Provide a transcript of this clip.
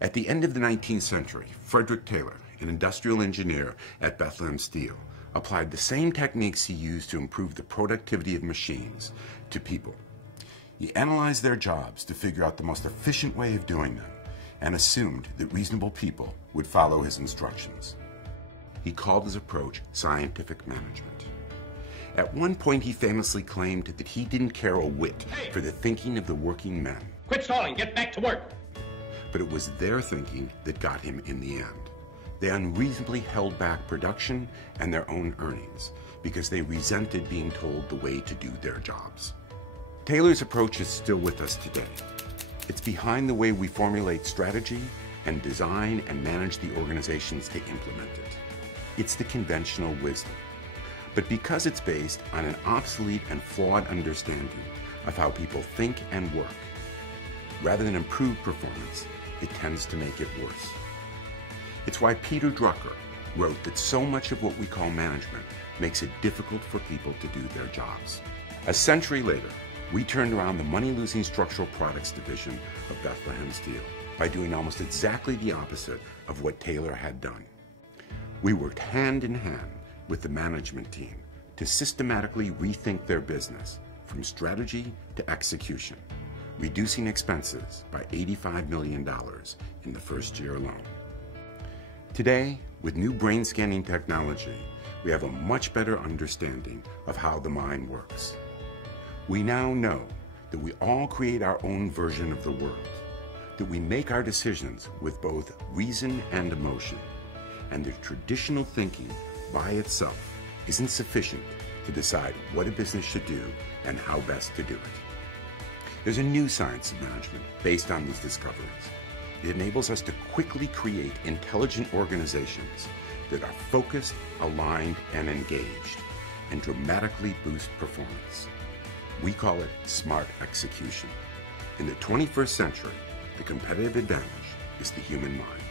At the end of the 19th century, Frederick Taylor, an industrial engineer at Bethlehem Steel, applied the same techniques he used to improve the productivity of machines to people. He analyzed their jobs to figure out the most efficient way of doing them and assumed that reasonable people would follow his instructions. He called his approach scientific management. At one point, he famously claimed that he didn't care a whit for the thinking of the working men. Quit stalling, get back to work. But it was their thinking that got him in the end. They unreasonably held back production and their own earnings because they resented being told the way to do their jobs. Taylor's approach is still with us today. It's behind the way we formulate strategy and design and manage the organizations to implement it. It's the conventional wisdom. But because it's based on an obsolete and flawed understanding of how people think and work, rather than improve performance, it tends to make it worse. It's why Peter Drucker wrote that so much of what we call management makes it difficult for people to do their jobs. A century later, we turned around the money-losing structural products division of Bethlehem Steel by doing almost exactly the opposite of what Taylor had done. We worked hand in hand with the management team to systematically rethink their business from strategy to execution, reducing expenses by $85 million in the first year alone. Today, with new brain scanning technology, we have a much better understanding of how the mind works. We now know that we all create our own version of the world, that we make our decisions with both reason and emotion, and that traditional thinking by itself isn't sufficient to decide what a business should do and how best to do it. There's a new science of management based on these discoveries. It enables us to quickly create intelligent organizations that are focused, aligned, and engaged, and dramatically boost performance. We call it smart execution. In the 21st century, the competitive advantage is the human mind.